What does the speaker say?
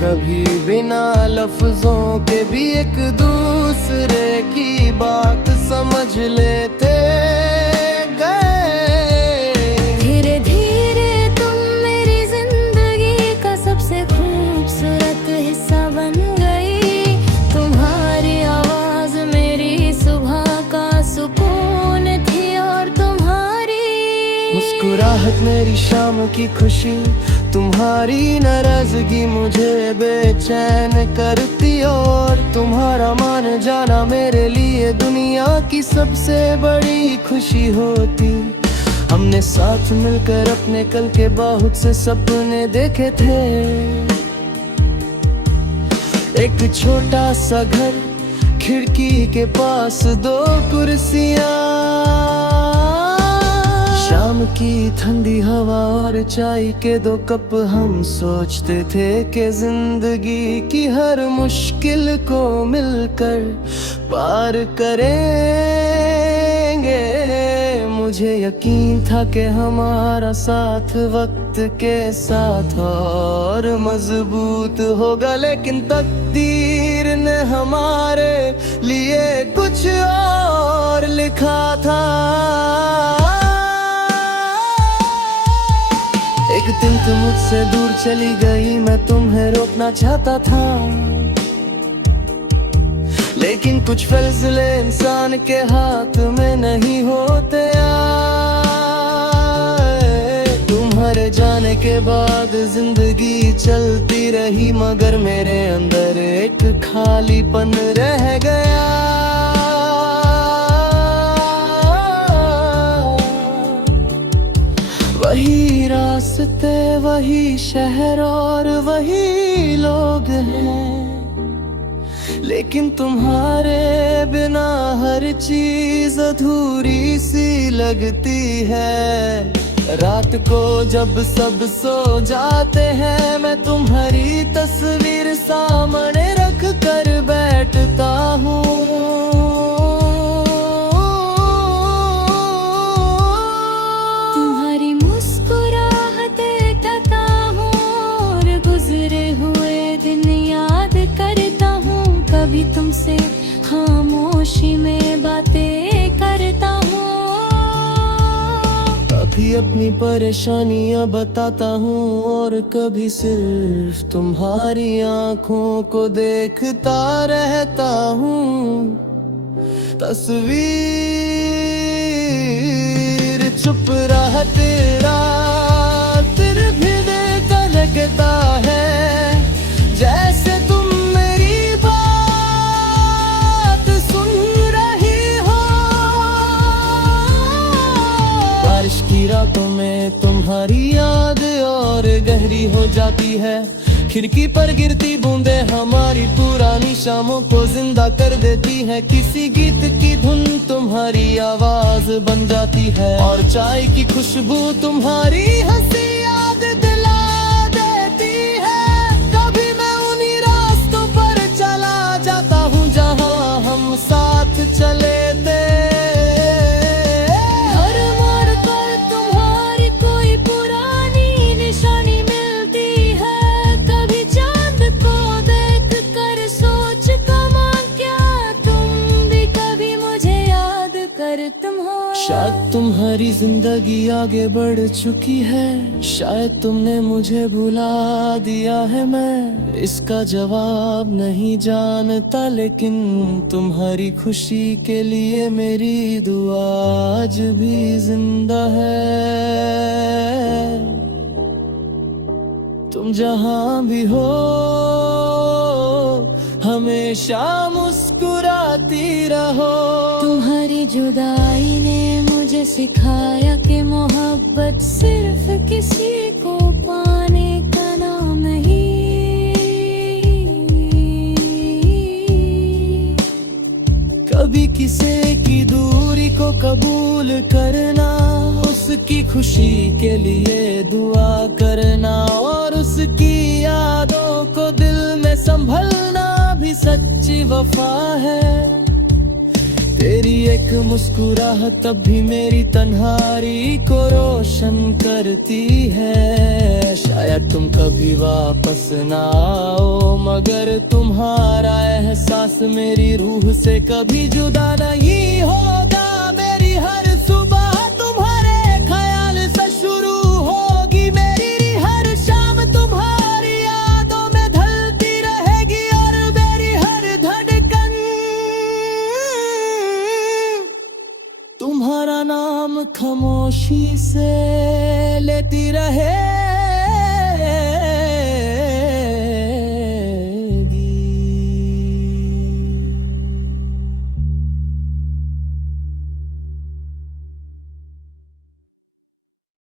कभी बिना लफ्जों के भी एक दूसरे की बात समझ लेते गए। धीरे धीरे तुम मेरी जिंदगी का सबसे खूबसूरत हिस्सा बन गई। तुम्हारी आवाज मेरी सुबह का सुकून थी और तुम्हारी मुस्कुराहट मेरी शाम की खुशी। तुम्हारी नाराजगी मुझे बेचैन करती और तुम्हारा मान जाना मेरे लिए दुनिया की सबसे बड़ी खुशी होती। हमने साथ मिलकर अपने कल के बहुत से सपने देखे थे। एक छोटा सा घर, खिड़की के पास दो कुर्सियां, शाम की ठंडी हवा और चाय के दो कप। हम सोचते थे कि जिंदगी की हर मुश्किल को मिलकर पार करेंगे। मुझे यकीन था कि हमारा साथ वक्त के साथ और मजबूत होगा, लेकिन तकदीर ने हमारे लिए कुछ और लिखा था। एक दिन तुम मुझसे दूर चली गई, मैं तुम्हें रोकना चाहता था, लेकिन कुछ फैसले इंसान के हाथ में नहीं होते। तुम्हारे जाने के बाद जिंदगी चलती रही, मगर मेरे अंदर एक खालीपन रह गया। वही रास्ते, वही शहर और वही लोग हैं, लेकिन तुम्हारे बिना हर चीज अधूरी सी लगती है। रात को जब सब सो जाते हैं, मैं तुम्हारी तस्वीर सामने रख कर बैठता हूँ। कभी तुमसे खामोशी में बातें करता हूँ, कभी अपनी परेशानियां बताता हूँ और कभी सिर्फ तुम्हारी आंखों को देखता रहता हूँ। तस्वीर चुप रहा तेरा फिर भी देखता लगता है, जैसे तुम की रातों में तुम्हारी याद और गहरी हो जाती है। खिड़की पर गिरती बूंदें हमारी पुरानी शामों को जिंदा कर देती है। किसी गीत की धुन तुम्हारी आवाज बन जाती है और चाय की खुशबू तुम्हारी हंसी याद दिला देती है। कभी मैं उन्हीं रास्तों पर चला जाता हूँ जहाँ हम साथ चले थे। शायद तुम्हारी जिंदगी आगे बढ़ चुकी है, शायद तुमने मुझे भुला दिया है। मैं इसका जवाब नहीं जानता, लेकिन तुम्हारी खुशी के लिए मेरी दुआ आज भी जिंदा है। तुम जहां भी हो हमेशा मुस्कुराती रहो। तुम्हारी जुदाई ने मुझे सिखाया कि मोहब्बत सिर्फ किसी को पाने का नाम नहीं। कभी किसी की दूरी को कबूल करना, उसकी खुशी के लिए दुआ करना और उसकी यादों को दिल में संभलना भी सच्ची वफा है। तेरी एक मुस्कुराहट तब भी मेरी तन्हाई को रोशन करती है। शायद तुम कभी वापस ना आओ, मगर तुम्हारा एहसास मेरी रूह से कभी जुदा नहीं होगा। मेरी हर सुबह तुम्हारे ख्याल से शुरू होगी, मेरी हर शाम तुम्हारी यादों में ढलती रहेगी, और मेरी हर धड़कन तुम्हारा नाम खामोशी से लेती रहे।